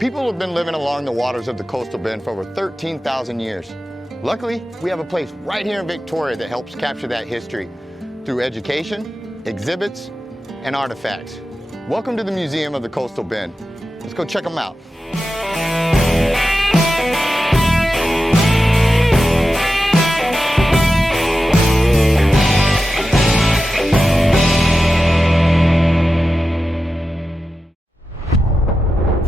People have been living along the waters of the coastal bend for over 13,000 years. Luckily, we have a place right here in Victoria that helps capture that history through education, exhibits, and artifacts. Welcome to the Museum of the Coastal Bend. Let's go check them out.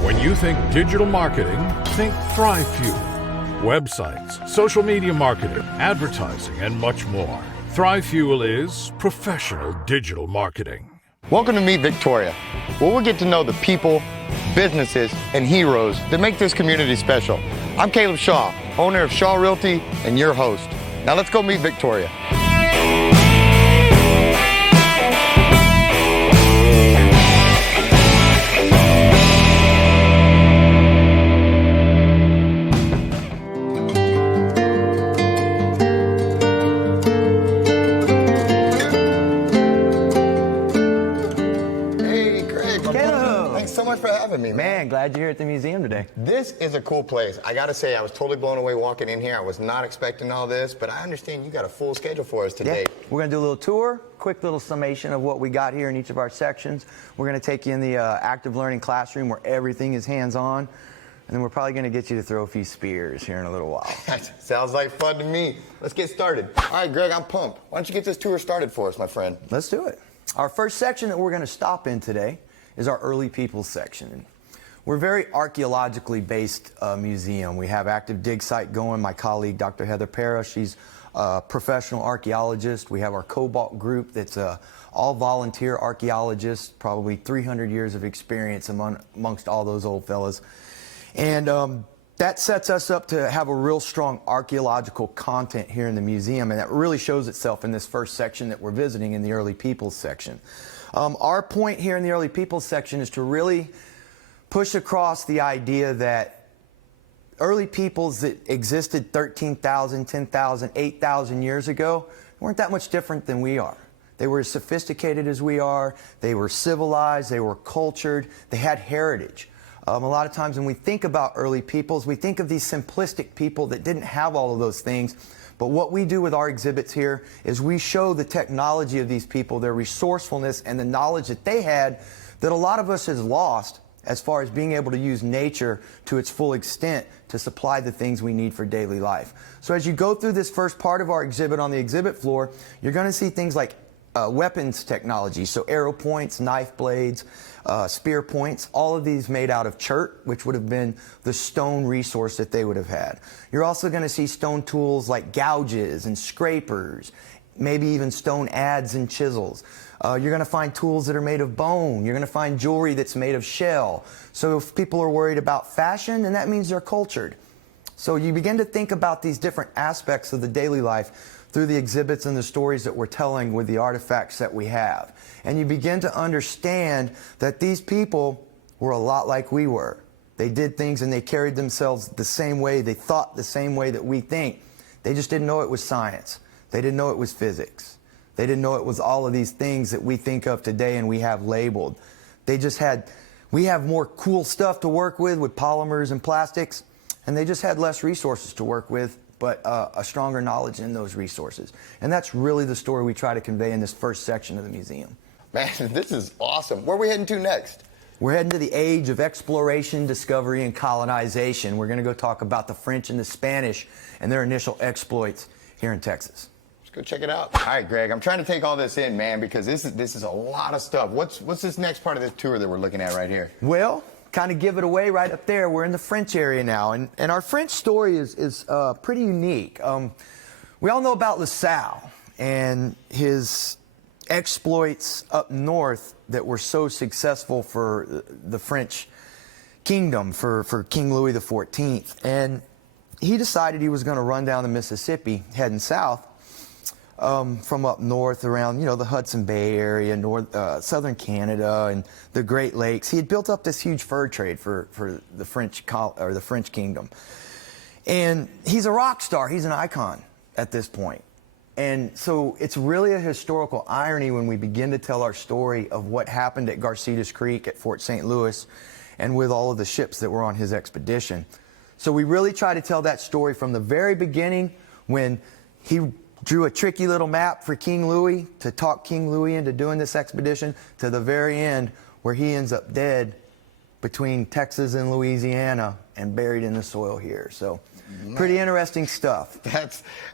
When you think digital marketing, think ThriveFuel. Websites, social media marketing, advertising, and much more. ThriveFuel is professional digital marketing. Welcome to Meet Victoria, where we'll get to know the people, businesses, and heroes that make this community special. I'm Caleb Shaw, owner of Shaw Realty and your host. Now let's go meet Victoria. For having me, man. Glad you're here at the museum today. This is a cool place. I gotta say, I was totally blown away walking in here. I was not expecting all this, but I understand you got a full schedule for us today. Yeah. We're gonna do a little tour, quick little summation of what we got here in each of our sections. We're gonna take you in the active learning classroom where everything is hands-on, and then we're probably gonna get you to throw a few spears here in a little while. Sounds like fun to me. Let's get started. All right, Greg, I'm pumped. Why don't you get this tour started for us, my friend? Let's do it. Our first section that we're gonna stop in today is our early peoples section. We're a very archaeologically based museum. We have active dig site going. My colleague, Dr. Heather Para, she's a professional archaeologist. We have our Cobalt group that's all volunteer archaeologists, probably 300 years of experience amongst all those old fellas. And that sets us up to have a real strong archaeological content here in the museum, and that really shows itself in this first section that we're visiting in the early peoples section. Our point here in the early peoples section is to really push across the idea that early peoples that existed 13,000, 10,000, 8,000 years ago weren't that much different than we are. They were as sophisticated as we are. They were civilized. They were cultured. They had heritage. A lot of times when we think about early peoples, we think of these simplistic people that didn't have all of those things. But what we do with our exhibits here is we show the technology of these people, their resourcefulness, and the knowledge that they had that a lot of us has lost as far as being able to use nature to its full extent to supply the things we need for daily life. So as you go through this first part of our exhibit on the exhibit floor, you're going to see things like weapons technology, so arrow points, knife blades, spear points, all of these made out of chert, which would have been the stone resource that they would have had. You're also going to see stone tools like gouges and scrapers, maybe even stone adze and chisels. You're going to find tools that are made of bone. You're going to find jewelry that's made of shell. So if people are worried about fashion, then that means they're cultured. So you begin to think about these different aspects of the daily life through the exhibits and the stories that we're telling with the artifacts that we have. And you begin to understand that these people were a lot like we were. They did things and they carried themselves the same way. They thought the same way that we think. They just didn't know it was science. They didn't know it was physics. They didn't know it was all of these things that we think of today and we have labeled. They just had, we have more cool stuff to work with polymers and plastics, and they just had less resources to work with, but a stronger knowledge in those resources. And that's really the story we try to convey in this first section of the museum. Man, this is awesome. Where are we heading to next? We're heading to the age of exploration, discovery, and colonization. We're going to go talk about the French and the Spanish and their initial exploits here in Texas. Let's go check it out. All right, Greg, I'm trying to take all this in, man, because this is a lot of stuff. What's this next part of this tour that we're looking at right here? Well, kind of give it away right up there. We're in the French area now, and our French story is pretty unique. We all know about LaSalle and his exploits up north that were so successful for the French kingdom, for King Louis XIV. And he decided he was going to run down the Mississippi heading south from up north around, the Hudson Bay area, southern Canada, and the Great Lakes. He had built up this huge fur trade for the French kingdom. And he's a rock star. He's an icon at this point. And so it's really a historical irony when we begin to tell our story of what happened at Garcetas Creek at Fort St. Louis and with all of the ships that were on his expedition. So we really try to tell that story from the very beginning, when he drew a tricky little map for King Louis to talk King Louis into doing this expedition, to the very end where he ends up dead between Texas and Louisiana and buried in the soil here. So pretty interesting stuff.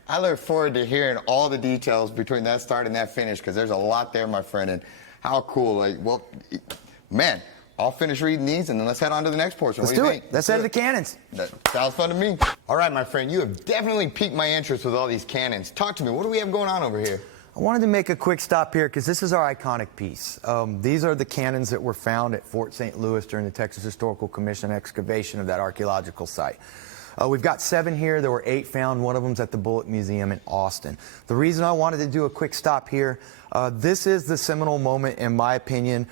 I look forward to hearing all the details between that start and that finish, because there's a lot there, my friend, and how cool. Like, well, man, I'll finish reading these and then let's head on to the next portion. Let's do it. Let's head to the cannons. That sounds fun to me. All right, my friend, you have definitely piqued my interest with all these cannons. Talk to me. What do we have going on over here? I wanted to make a quick stop here because this is our iconic piece. These are the cannons that were found at Fort St. Louis during the Texas Historical Commission excavation of that archaeological site. We've got 7 here. There were 8 found. One of them's at the Bullock Museum in Austin. The reason I wanted to do a quick stop here, this is the seminal moment, in my opinion,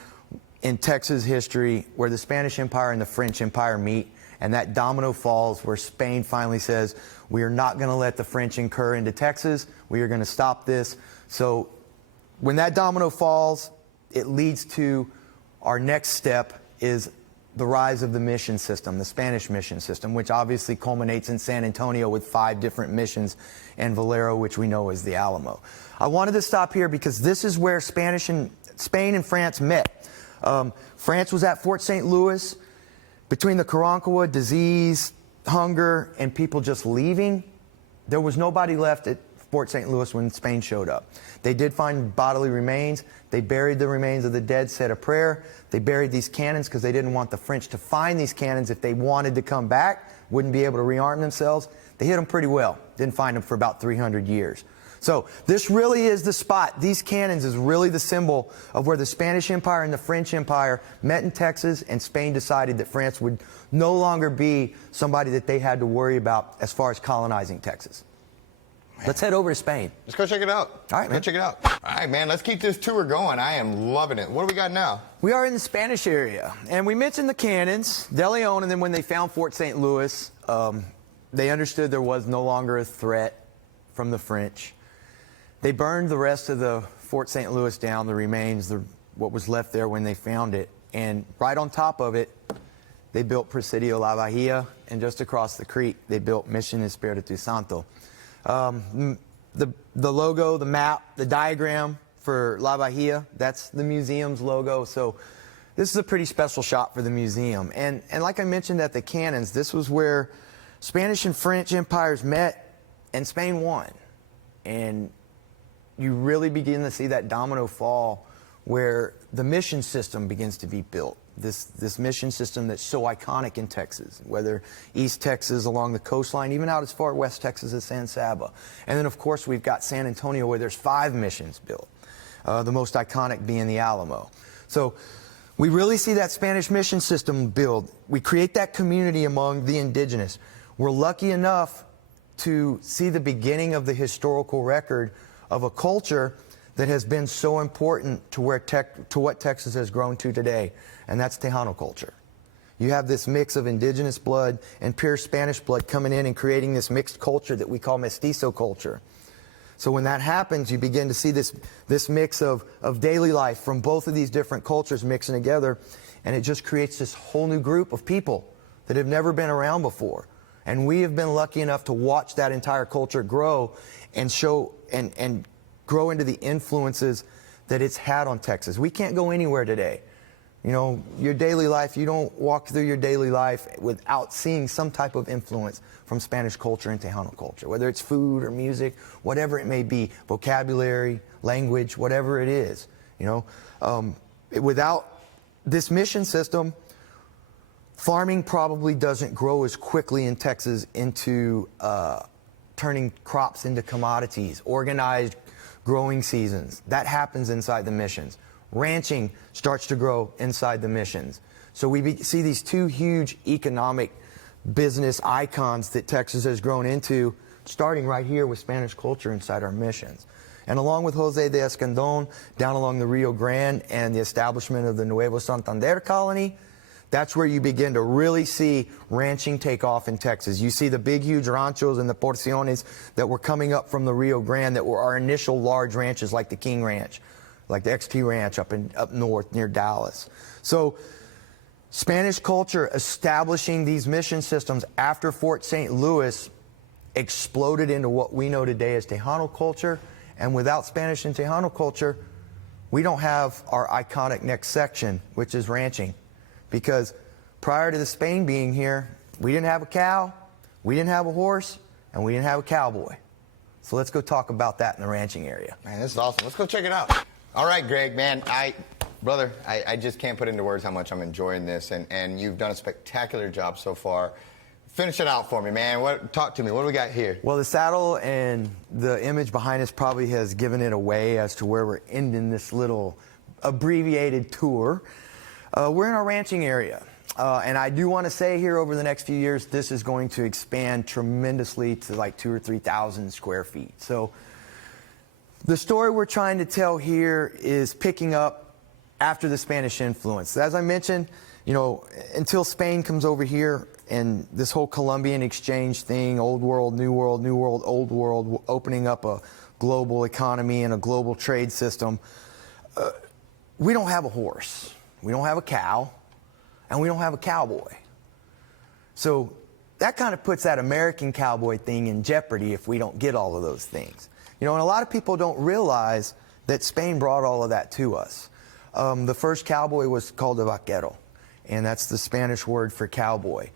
in Texas history where the Spanish Empire and the French Empire meet, and that domino falls where Spain finally says, we are not going to let the French incur into Texas. We are going to stop this. So when that domino falls, it leads to our next step is the rise of the mission system, the Spanish mission system, which obviously culminates in San Antonio with 5 different missions, and Valero, which we know is the Alamo. I wanted to stop here because this is where Spain and France met. France was at Fort St. Louis. Between the Karankawa, disease, hunger, and people just leaving, there was nobody left at Fort St. Louis when Spain showed up. They did find bodily remains. They buried the remains of the dead, said a prayer. They buried these cannons because they didn't want the French to find these cannons if they wanted to come back, wouldn't be able to rearm themselves. They hit them pretty well. Didn't find them for about 300 years. So this really is the spot. These cannons is really the symbol of where the Spanish Empire and the French Empire met in Texas, and Spain decided that France would no longer be somebody that they had to worry about as far as colonizing Texas. Let's head over to Spain. Let's go check it out. All right, man. Let's check it out. All right, man, let's keep this tour going. I am loving it. What do we got now? We are in the Spanish area, and we mentioned the cannons, De Leon, and then when they found Fort St. Louis, they understood there was no longer a threat from the French. They burned the rest of the Fort St. Louis down, the remains, what was left there when they found it. And right on top of it, they built Presidio La Bahia, and just across the creek, they built Mission Espiritu Santo. The logo, the map, the diagram for La Bahia, that's the museum's logo. So this is a pretty special shot for the museum. And like I mentioned at the cannons, this was where Spanish and French empires met, and Spain won. And you really begin to see that domino fall where the mission system begins to be built. This mission system that's so iconic in Texas, whether East Texas along the coastline, even out as far west Texas as San Saba. And then, of course, we've got San Antonio where there's 5 missions built, the most iconic being the Alamo. So we really see that Spanish mission system build. We create that community among the indigenous. We're lucky enough to see the beginning of the historical record of a culture that has been so important to what Texas has grown to today, and that's Tejano culture. You have this mix of indigenous blood and pure Spanish blood coming in and creating this mixed culture that we call mestizo culture. So when that happens, you begin to see this mix of daily life from both of these different cultures mixing together, and it just creates this whole new group of people that have never been around before. And we have been lucky enough to watch that entire culture grow and show and grow into the influences that it's had on Texas. We can't go anywhere today. You know, your daily life, you don't walk through your daily life without seeing some type of influence from Spanish culture and Tejano culture, whether it's food or music, whatever it may be, vocabulary, language, whatever it is. You know, without this mission system, farming probably doesn't grow as quickly in Texas into turning crops into commodities, organized growing seasons. That happens inside the missions. Ranching starts to grow inside the missions. So we see these 2 huge economic business icons that Texas has grown into, starting right here with Spanish culture inside our missions. And along with Jose de Escandon, down along the Rio Grande and the establishment of the Nuevo Santander colony, that's where you begin to really see ranching take off in Texas. You see the big, huge ranchos and the porciones that were coming up from the Rio Grande that were our initial large ranches, like the King Ranch, like the XT Ranch up north near Dallas. So Spanish culture establishing these mission systems after Fort St. Louis exploded into what we know today as Tejano culture. And without Spanish and Tejano culture, we don't have our iconic next section, which is ranching. Because prior to the Spain being here, we didn't have a cow, we didn't have a horse, and we didn't have a cowboy. So let's go talk about that in the ranching area. Man, this is awesome. Let's go check it out. All right, Greg, man, brother, I just can't put into words how much I'm enjoying this, and you've done a spectacular job so far. Finish it out for me, man. Talk to me. What do we got here? Well, the saddle and the image behind us probably has given it away as to where we're ending this little abbreviated tour. We're in our ranching area. And I do want to say here over the next few years, this is going to expand tremendously to like 2,000 or 3,000 square feet. So the story we're trying to tell here is picking up after the Spanish influence. As I mentioned, you know, until Spain comes over here and this whole Columbian exchange thing, old world, new world, new world, old world, opening up a global economy and a global trade system, we don't have a horse, we don't have a cow, and we don't have a cowboy. So that kind of puts that American cowboy thing in jeopardy if we don't get all of those things. You know, and a lot of people don't realize that Spain brought all of that to us. The first cowboy was called a vaquero, and that's the Spanish word for cowboy.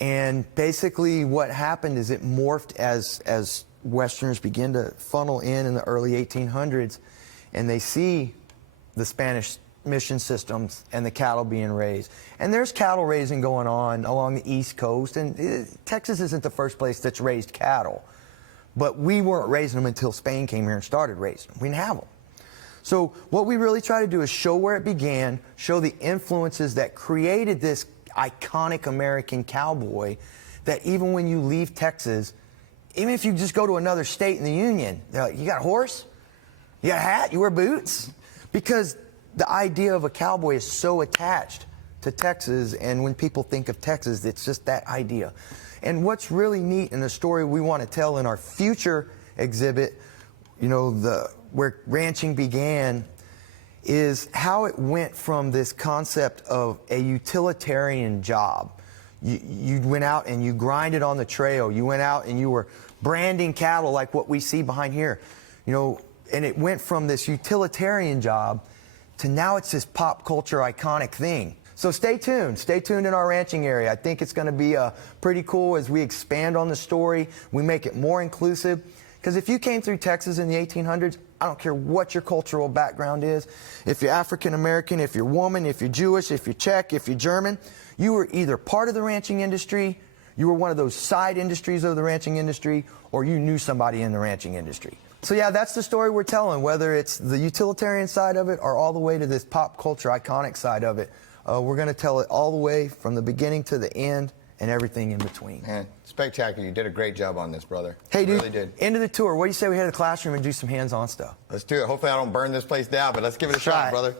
And basically what happened is it morphed as Westerners begin to funnel in the early 1800s, and they see the Spanish mission systems and the cattle being raised. And there's cattle raising going on along the East Coast, and Texas isn't the first place that's raised cattle. But we weren't raising them until Spain came here and started raising them. We didn't have them. So what we really try to do is show where it began, show the influences that created this iconic American cowboy, that even when you leave Texas, even if you just go to another state in the Union, they're like, you got a horse? You got a hat? You wear boots? Because the idea of a cowboy is so attached to Texas, and when people think of Texas, it's just that idea. And what's really neat in the story we want to tell in our future exhibit, you know, where ranching began, is how it went from this concept of a utilitarian job. You went out and you grinded on the trail. You went out and you were branding cattle like what we see behind here. You know, and it went from this utilitarian job to now it's this pop culture iconic thing. So stay tuned in our ranching area. I think it's going to be pretty cool as we expand on the story, we make it more inclusive. Because if you came through Texas in the 1800s, I don't care what your cultural background is, if you're African American, if you're woman, if you're Jewish, if you're Czech, if you're German, you were either part of the ranching industry, you were one of those side industries of the ranching industry, or you knew somebody in the ranching industry. So yeah, that's the story we're telling, whether it's the utilitarian side of it or all the way to this pop culture iconic side of it. We're going to tell it all the way from the beginning to the end and everything in between. Man, spectacular. You did a great job on this, brother. Hey, dude, really did. End of the tour. What do you say we head to the classroom and do some hands-on stuff? Let's do it. Hopefully I don't burn this place down, but let's give it a shot, brother.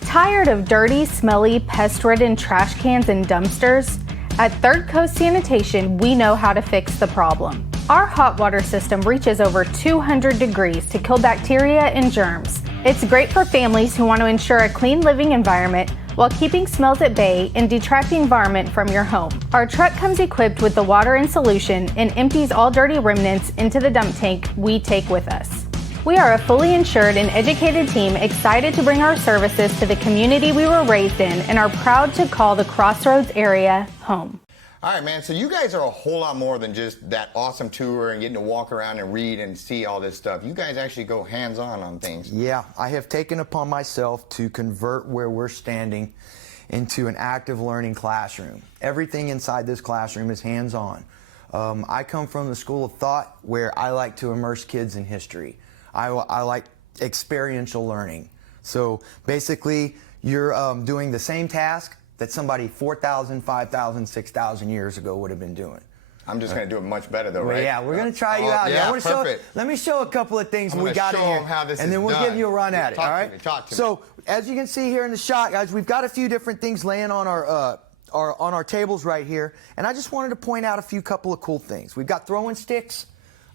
Tired of dirty, smelly, pest-ridden trash cans and dumpsters? At Third Coast Sanitation, we know how to fix the problem. Our hot water system reaches over 200 degrees to kill bacteria and germs. It's great for families who want to ensure a clean living environment while keeping smells at bay and detracting varmint from your home. Our truck comes equipped with the water in solution and empties all dirty remnants into the dump tank we take with us. We are a fully insured and educated team excited to bring our services to the community we were raised in and are proud to call the Crossroads area home. All right, man, so you guys are a whole lot more than just that awesome tour and getting to walk around and read and see all this stuff. You guys actually go hands-on on things. Yeah, I have taken upon myself to convert where we're standing into an active learning classroom. Everything inside this classroom is hands-on. I come from the school of thought where I like to immerse kids in history. I like experiential learning. So basically, you're doing the same task that somebody 4,000, 5,000, 6,000 years ago would have been doing. I'm just going to do it much better, though, right? Well, yeah, we're going to try you out. Yeah, perfect. Let me show a couple of things we got in here, and then we'll give you a run at it. All right? Talk to me. So, as you can see here in the shot, guys, we've got a few different things laying on our tables right here, and I just wanted to point out a couple of cool things. We've got throwing sticks.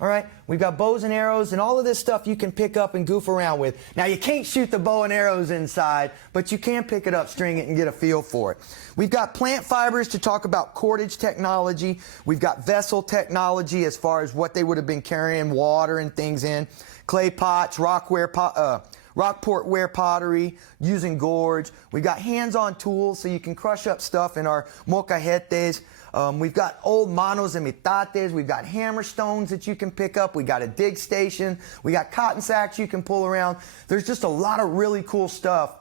All right, we've got bows and arrows, and all of this stuff you can pick up and goof around with. Now, you can't shoot the bow and arrows inside, but you can pick it up, string it, and get a feel for it. We've got plant fibers to talk about cordage technology. We've got vessel technology as far as what they would have been carrying water and things in. Clay pots, rockport-ware pottery, using gourds. We've got hands-on tools so you can crush up stuff in our molcajetes. We've got old manos and mitates. We've got hammer stones that you can pick up. We got a dig station. We got cotton sacks you can pull around. There's just a lot of really cool stuff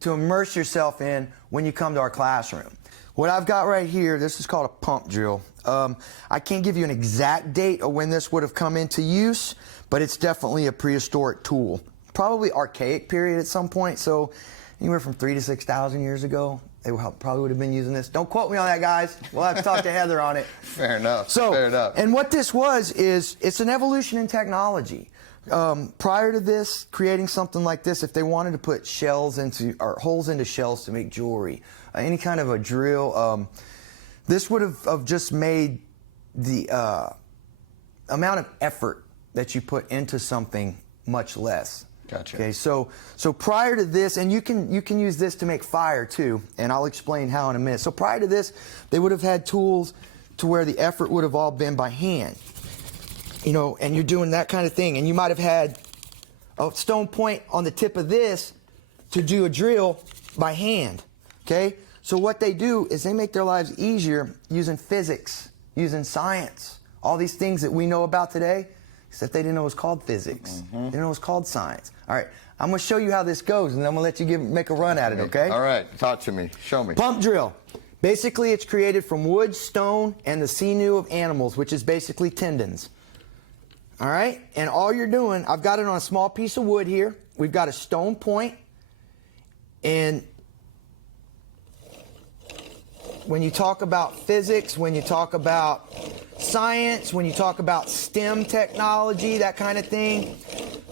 to immerse yourself in when you come to our classroom. What I've got right here, this is called a pump drill. I can't give you an exact date of when this would have come into use, but it's definitely a prehistoric tool. Probably archaic period at some point, so anywhere from 3,000 to 6,000 years ago, they probably would have been using this. Don't quote me on that, guys. We'll have to talk to Heather on it. Fair enough. Fair enough. And what this was is it's an evolution in technology. Prior to this, creating something like this, if they wanted to put shells into, or holes into shells to make jewelry, any kind of a drill, this would have just made the amount of effort that you put into something much less. Gotcha. Okay, so prior to this, and you can use this to make fire too, and I'll explain how in a minute. So prior to this, they would have had tools to where the effort would have all been by hand. You know, and you're doing that kind of thing, and you might have had a stone point on the tip of this to do a drill by hand. Okay? So what they do is they make their lives easier using physics, using science, all these things that we know about today, except they didn't know it was called physics. They didn't know it was called science. All right, I'm going to show you how this goes, and then I'm going to let you make a run at it, okay? All right, talk to me. Show me. Pump drill. Basically, it's created from wood, stone, and the sinew of animals, which is basically tendons. All right, and all you're doing, I've got it on a small piece of wood here. We've got a stone point, and when you talk about physics, when you talk about science, when you talk about STEM technology, that kind of thing,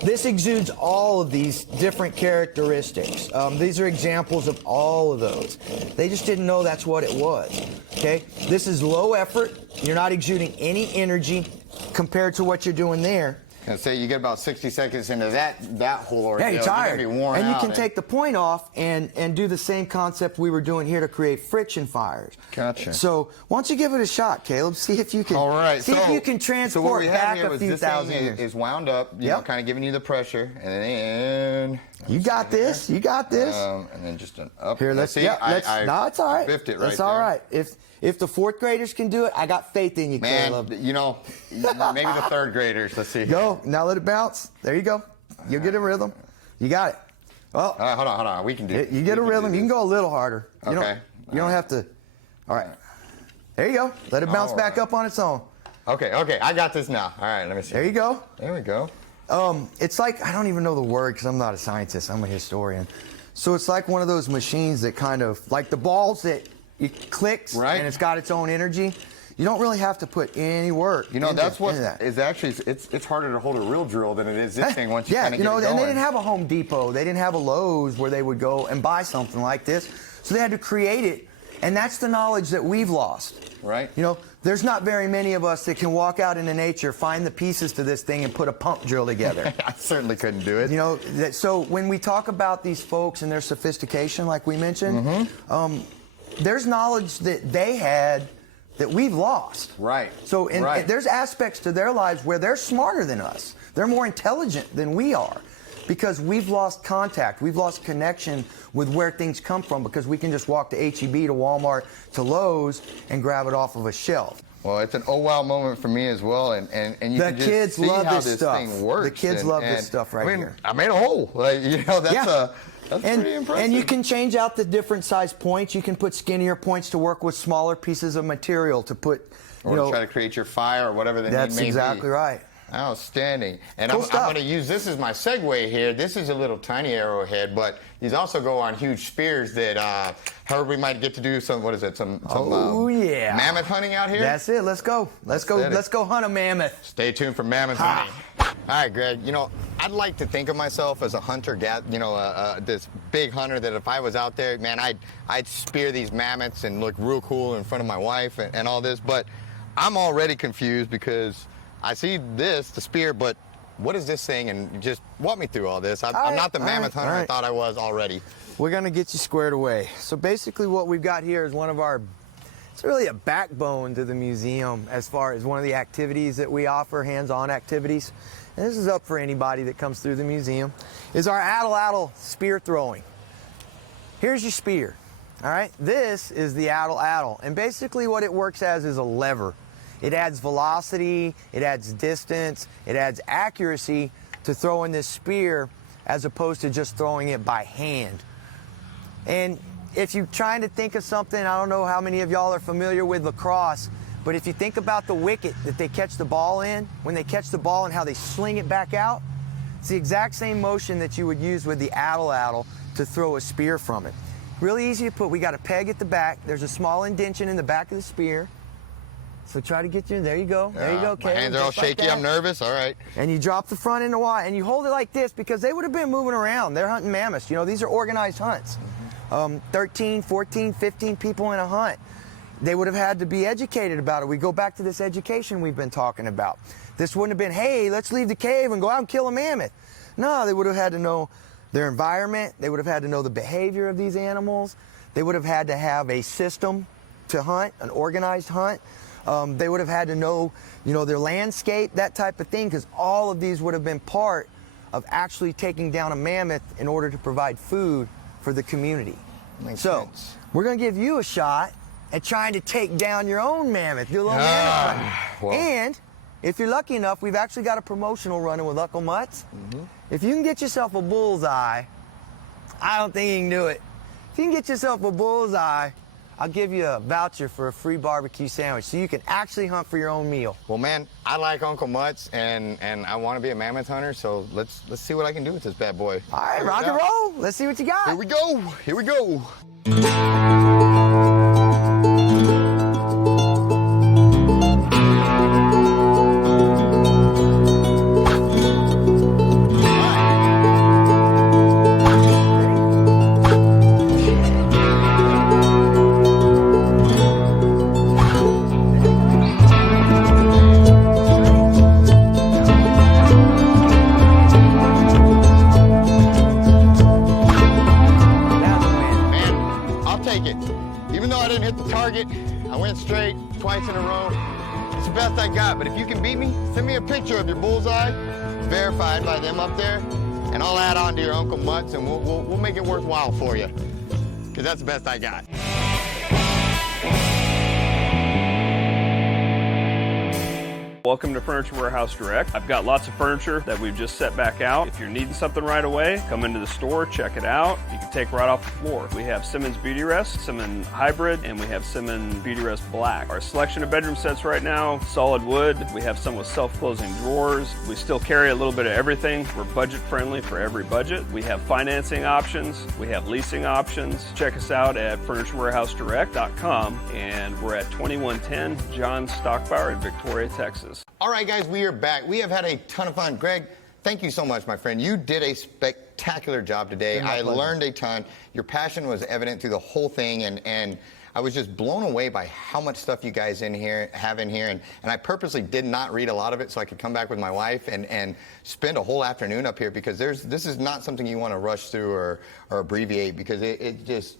this exudes all of these different characteristics. These are examples of all of those. They just didn't know that's what it was. Okay, this is low effort. You're not exuding any energy compared to what you're doing there. And say you get about 60 seconds into that whole ordeal, you're tired. You're gonna be worn and you out, can take the point off and do the same concept we were doing here to create friction fires. Gotcha. So why don't you give it a shot, Caleb? See if you can. All right. See if you can transport so what we have back here a was few this thousand thing years. is wound up, you know, kind of giving you the pressure, and then You got this. You got this. and then just an up. Here, let's see. No, it's all right. Biffed it right That's all there. right. If the fourth graders can do it, I got faith in you, Man, Caleb. you know, maybe the third graders. Let's see. Go. Now let it bounce. There you go. You'll get a rhythm. You got it. Well, All right, hold on. We can do it. you get a rhythm. You can go a little harder. You Okay. You don't have to. All right. There you go. Let it bounce All back right. up on its own. Okay, I got this now. All right, let me see. There you go. There we go. It's like, I don't even know the word because I'm not a scientist. I'm a historian. So it's like one of those machines that kind of, like the balls that it clicks Right. and it's got its own energy. You don't really have to put any work. You know, into, that's what into that. is actually, it's harder to hold a real drill than it is this thing once you Yeah, kind of you get know, it going. and they didn't have a Home Depot. They didn't have a Lowe's where they would go and buy something like this. So they had to create it. And that's the knowledge that we've lost. Right. You know, there's not very many of us that can walk out into nature, find the pieces to this thing, and put a pump drill together. I certainly couldn't do it. You know, so when we talk about these folks and their sophistication, like we mentioned, there's knowledge that they had that we've lost. Right. So and there's aspects to their lives where they're smarter than us. They're more intelligent than we are. Because we've lost contact, we've lost connection with where things come from because we can just walk to H-E-B, to Walmart, to Lowe's, and grab it off of a shelf. Well, it's an oh wow moment for me as well, and you The can just kids see love how this stuff. thing works. The kids love this stuff right here. I made a hole. Like, you know, that's and, pretty impressive. and you can change out the different size points. You can put skinnier points to work with smaller pieces of material to put, or to try to create your fire or whatever the need may be. That's exactly right. Outstanding. And Cool I'm stuff. going to use this as my segue here. This is a little tiny arrowhead, but these also go on huge spears that heard we might get to do some, what is it, some yeah. mammoth hunting out here? That's it. Let's go. Let's go hunt a mammoth. Stay tuned for mammoth hunting. All right, Greg, you know, I'd like to think of myself as a hunter, this big hunter that if I was out there, man, I'd spear these mammoths and look real cool in front of my wife and all this, but I'm already confused because I see this, the spear, but what is this thing? And just walk me through all this. I'm not the mammoth hunter I thought I was already. We're gonna get you squared away. So basically what we've got here is it's really a backbone to the museum as far as one of the activities that we offer, hands-on activities. And this is up for anybody that comes through the museum, is our atlatl spear throwing. Here's your spear, all right? This is the atlatl, and basically what it works as is a lever. It adds velocity, it adds distance, it adds accuracy to throwing this spear as opposed to just throwing it by hand. And if you're trying to think of something, I don't know how many of y'all are familiar with lacrosse, but if you think about the wicket that they catch the ball in, when they catch the ball and how they sling it back out, it's the exact same motion that you would use with the atlatl to throw a spear from it. Really easy to put. We got a peg at the back. There's a small indention in the back of the spear. So try to get you, there you go. There you go, Caleb. My hands are all shaky, I'm nervous, all right. And you drop the front in the water, and you hold it like this because they would have been moving around. They're hunting mammoths. You know, these are organized hunts. 13, 14, 15 people in a hunt. They would have had to be educated about it. We go back to this education we've been talking about. This wouldn't have been, hey, let's leave the cave and go out and kill a mammoth. No, they would have had to know their environment. They would have had to know the behavior of these animals. They would have had to have a system to hunt, an organized hunt. They would have had to know, you know, their landscape, that type of thing, because all of these would have been part of actually taking down a mammoth in order to provide food for the community. Makes so sense. we're going to give you a shot at trying to take down your own mammoth, do a little mammoth hunting. Well. And if you're lucky enough, we've actually got a promotional running with Uncle Mutts. If you can get yourself a bullseye, I don't think you can do it. If you can get yourself a bullseye, I'll give you a voucher for a free barbecue sandwich so you can actually hunt for your own meal. Well, man, I like Uncle Mutts, and I want to be a mammoth hunter, so let's see what I can do with this bad boy. All right, rock and roll. Let's see what you got. Here we go. Here we go. I went straight twice in a row. It's the best I got, but if you can beat me, send me a picture of your bullseye, verified by them up there, and I'll add on to your Uncle Mutts, and we'll make it worthwhile for you, because that's the best I got. Welcome to Furniture Warehouse Direct. I've got lots of furniture that we've just set back out. If you're needing something right away, come into the store, check it out. You can take right off the floor. We have Simmons Beauty Rest, Simmons Hybrid, and we have Simmons Beauty Rest Black. Our selection of bedroom sets right now, solid wood. We have some with self-closing drawers. We still carry a little bit of everything. We're budget friendly for every budget. We have financing options. We have leasing options. Check us out at FurnitureWarehouseDirect.com, and we're at 2110 John Stockbauer in Victoria, Texas. All right, guys, we are back. We have had a ton of fun. Greg, thank you so much, my friend. You did a spectacular job today. I learned a ton. Your passion was evident through the whole thing, and I was just blown away by how much stuff you guys have in here. And I purposely did not read a lot of it so I could come back with my wife and spend a whole afternoon up here, because this is not something you want to rush through or abbreviate, because there's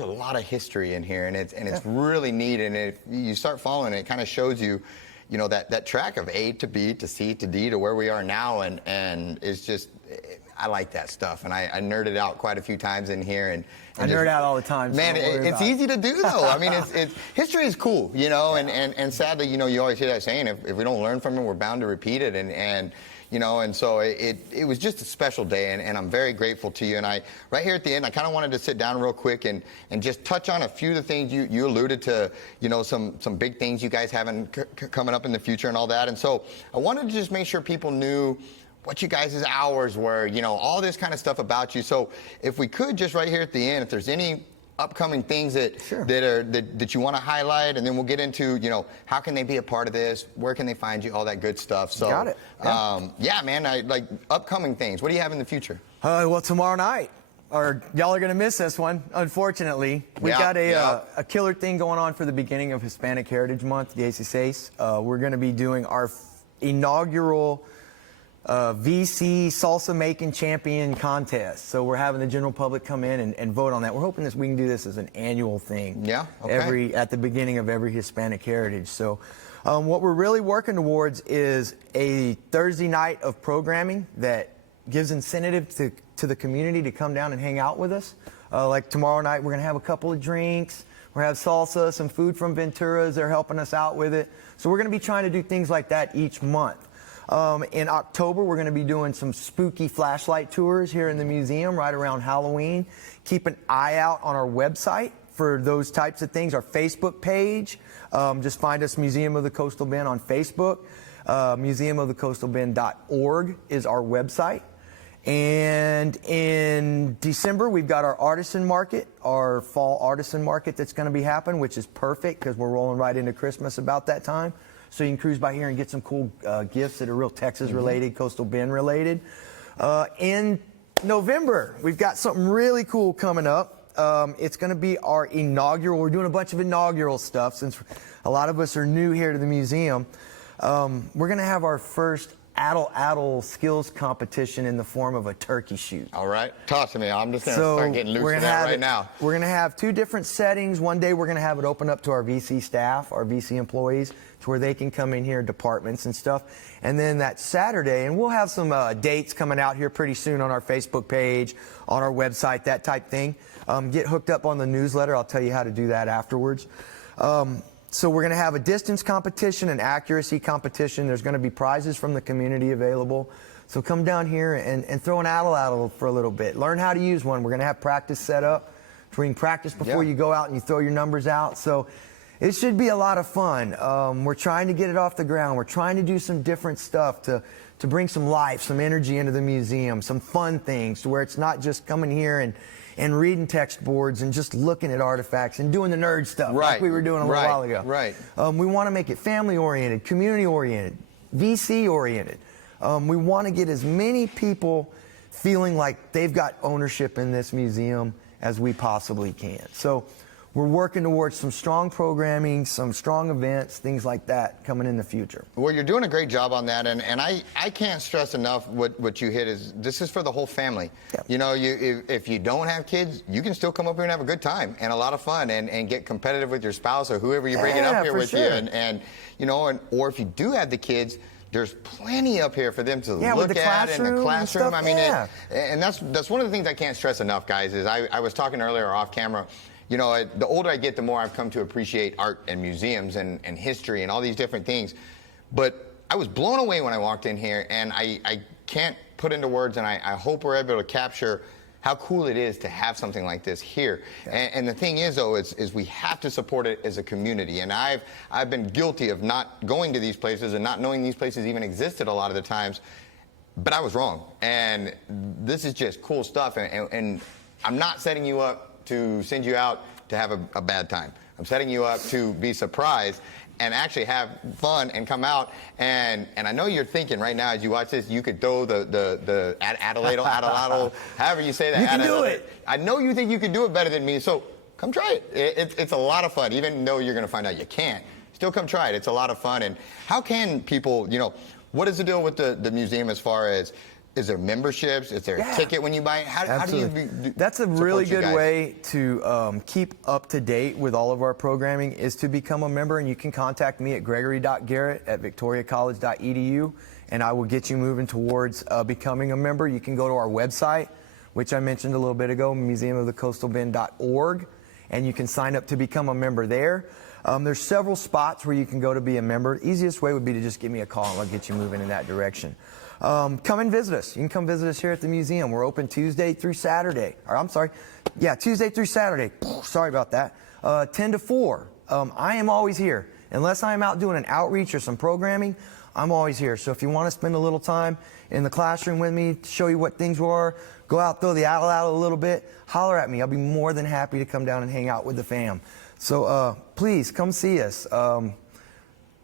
a lot of history in here, and it's really neat. And if you start following it, it kind of shows you, you know, that track of A to B to C to D to where we are now, and it's just, I like that stuff, and I nerded out quite a few times in here, and I nerd out all the time. Man, it's easy to do though. I mean, it's history is cool, you know, and sadly, you know, you always hear that saying, if we don't learn from it, we're bound to repeat it, and you know, and so it was just a special day, and I'm very grateful to you. And right here at the end, I kind of wanted to sit down real quick and just touch on a few of the things you alluded to, you know, some big things you guys having coming up in the future and all that. And so I wanted to just make sure people knew what you guys' hours were, you know, all this kind of stuff about you. So if we could just right here at the end, if there's any upcoming things that you want to highlight, and then we'll get into, you know, how can they be a part of this, where can they find you, all that good stuff. So got it. yeah, man, I like upcoming things. What do you have in the future? Well, tomorrow night, or y'all are gonna miss this one, unfortunately. We got a killer thing going on for the beginning of Hispanic Heritage Month, the ACCs. We're gonna be doing our inaugural VC salsa making champion contest. So we're having the general public come in and vote on that. We're hoping that we can do this as an annual thing. Yeah, okay. At the beginning of every Hispanic Heritage. So what we're really working towards is a Thursday night of programming that gives incentive to the community to come down and hang out with us. Like tomorrow night, we're going to have a couple of drinks. We're going to have salsa, some food from Ventura's. They're helping us out with it. So we're going to be trying to do things like that each month. In October, we're going to be doing some spooky flashlight tours here in the museum right around Halloween. Keep an eye out on our website for those types of things. Our Facebook page, just find us Museum of the Coastal Bend on Facebook. museumofthecoastalbend.org is our website. And in December, we've got our artisan market, our fall artisan market that's going to be happening, which is perfect because we're rolling right into Christmas about that time. So you can cruise by here and get some cool gifts that are real Texas related, Coastal Bend related. In November, we've got something really cool coming up. It's going to be our inaugural. We're doing a bunch of inaugural stuff since a lot of us are new here to the museum. We're going to have our first Addle skills competition in the form of a turkey shoot. All right, talk to me. I'm just going to start getting loose to that right now. We're going to have two different settings. One day we're going to have it open up to our VC staff, our VC employees, to where they can come in here, departments and stuff. And then that Saturday, and we'll have some dates coming out here pretty soon on our Facebook page, on our website, that type thing. Get hooked up on the newsletter. I'll tell you how to do that afterwards. So we're going to have a distance competition, an accuracy competition. There's going to be prizes from the community available. So come down here and throw an addle for a little bit. Learn how to use one. We're going to have practice set up. So we can practice before you go out and you throw your numbers out. So it should be a lot of fun. We're trying to get it off the ground. We're trying to do some different stuff to bring some life, some energy into the museum, some fun things to where it's not just coming here and reading text boards and just looking at artifacts and doing the nerd stuff like we were doing a little while ago. Right. We want to make it family-oriented, community-oriented, VC-oriented. We want to get as many people feeling like they've got ownership in this museum as we possibly can. So we're working towards some strong programming, some strong events, things like that coming in the future. Well, you're doing a great job on that, and I can't stress enough what you hit is this is for the whole family. Yeah. You know, if you don't have kids, you can still come up here and have a good time and a lot of fun and get competitive with your spouse or whoever you bring it up here with you. And you know, or if you do have the kids, there's plenty up here for them to look at in the classroom. I mean, and that's one of the things I can't stress enough, guys, is I was talking earlier off camera. You know, the older I get, the more I've come to appreciate art and museums and history and all these different things. But I was blown away when I walked in here, and I can't put into words, and I hope we're able to capture how cool it is to have something like this here. Yeah. And the thing is, though, is we have to support it as a community. And I've been guilty of not going to these places and not knowing these places even existed a lot of the times. But I was wrong. And this is just cool stuff. And I'm not setting you up to send you out to have a bad time. I'm setting you up to be surprised and actually have fun and come out. And I know you're thinking right now as you watch this, you could throw the addle, however you say that. You can do it. I know you think you can do it better than me, so come try it. It's a lot of fun, even though you're going to find out you can't. Still come try it. It's a lot of fun. And how can people, you know, what is the deal with the museum as far as, is there memberships? Is there a ticket when you buy it? How do you That's a really good way to keep up to date with all of our programming is to become a member, and you can contact me at gregory.garrett@victoriacollege.edu, and I will get you moving towards becoming a member. You can go to our website, which I mentioned a little bit ago, museumofthecoastalbend.org, and you can sign up to become a member there. There's several spots where you can go to be a member. Easiest way would be to just give me a call and I'll get you moving in that direction. Come and visit us. You can come visit us here at the museum. We're open Tuesday through Saturday. Tuesday through Saturday. Sorry about that. 10 to 4. I am always here. Unless I am out doing an outreach or some programming, I'm always here. So if you want to spend a little time in the classroom with me, show you what things were, go out, throw the owl out a little bit, holler at me. I'll be more than happy to come down and hang out with the fam. So please come see us.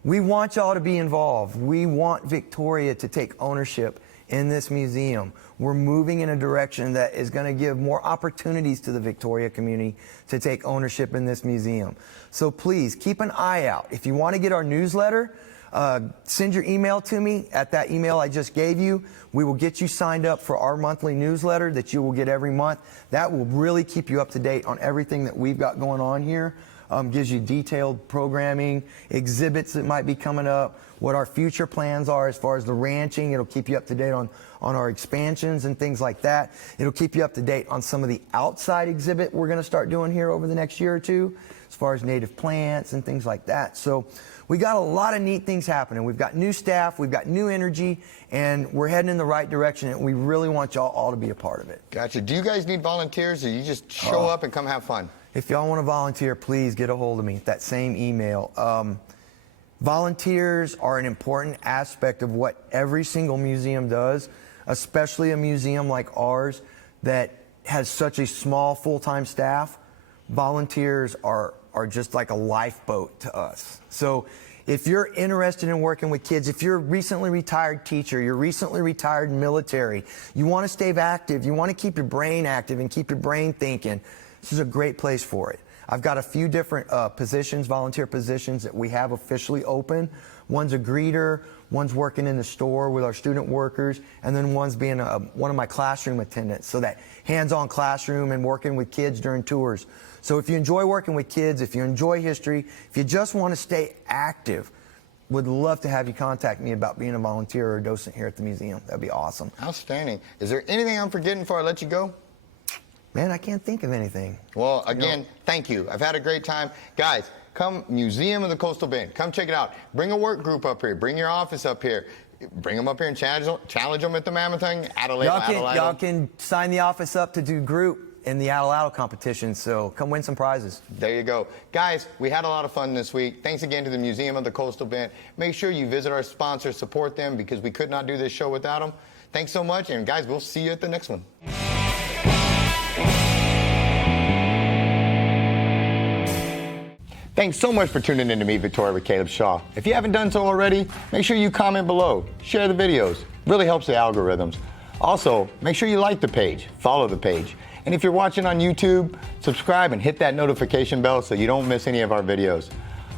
We want y'all to be involved. We want Victoria to take ownership in this museum. We're moving in a direction that is going to give more opportunities to the Victoria community to take ownership in this museum. So please keep an eye out. If you want to get our newsletter, Send your email to me at that email I just gave you. We will get you signed up for our monthly newsletter that you will get every month. That will really keep you up to date on everything that we've got going on here. Gives you detailed programming, exhibits that might be coming up, what our future plans are as far as the ranching. It'll keep you up to date on our expansions and things like that. It'll keep you up to date on some of the outside exhibit we're going to start doing here over the next year or two, as far as native plants and things like that. So we got a lot of neat things happening. We've got new staff, we've got new energy, and we're heading in the right direction, and we really want y'all all to be a part of it. Gotcha. Do you guys need volunteers, or you just show up and come have fun? If y'all want to volunteer, please get a hold of me at that same email. Volunteers are an important aspect of what every single museum does, especially a museum like ours that has such a small full-time staff. Volunteers are just like a lifeboat to us. So if you're interested in working with kids, if you're a recently retired teacher, you're recently retired military, you want to stay active, you want to keep your brain active and keep your brain thinking, this is a great place for it. I've got a few different positions, volunteer positions that we have officially open. One's a greeter, one's working in the store with our student workers, and then one's being one of my classroom attendants, so that hands-on classroom and working with kids during tours. So if you enjoy working with kids, if you enjoy history, if you just want to stay active, would love to have you contact me about being a volunteer or a docent here at the museum. That'd be awesome. Outstanding. Is there anything I'm forgetting before I let you go? Man, I can't think of anything. Well, again, thank you. I've had a great time. Guys, come Museum of the Coastal Bend. Come check it out. Bring a work group up here. Bring your office up here. Bring them up here and challenge them at the mammoth thing. Y'all can sign the office up to do group in the Addle competition, so come win some prizes. There you go. Guys, we had a lot of fun this week. Thanks again to the Museum of the Coastal Bend. Make sure you visit our sponsors, support them, because we could not do this show without them. Thanks so much, and guys, we'll see you at the next one. Thanks so much for tuning in to Meet Victoria with Caleb Shaw. If you haven't done so already, make sure you comment below, share the videos. Really helps the algorithms. Also, make sure you like the page, follow the page. And if you're watching on YouTube, subscribe and hit that notification bell so you don't miss any of our videos.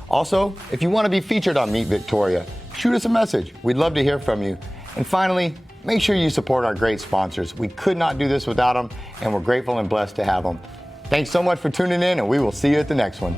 Also, if you want to be featured on Meet Victoria, shoot us a message. We'd love to hear from you. And finally, make sure you support our great sponsors. We could not do this without them, and we're grateful and blessed to have them. Thanks so much for tuning in, and we will see you at the next one.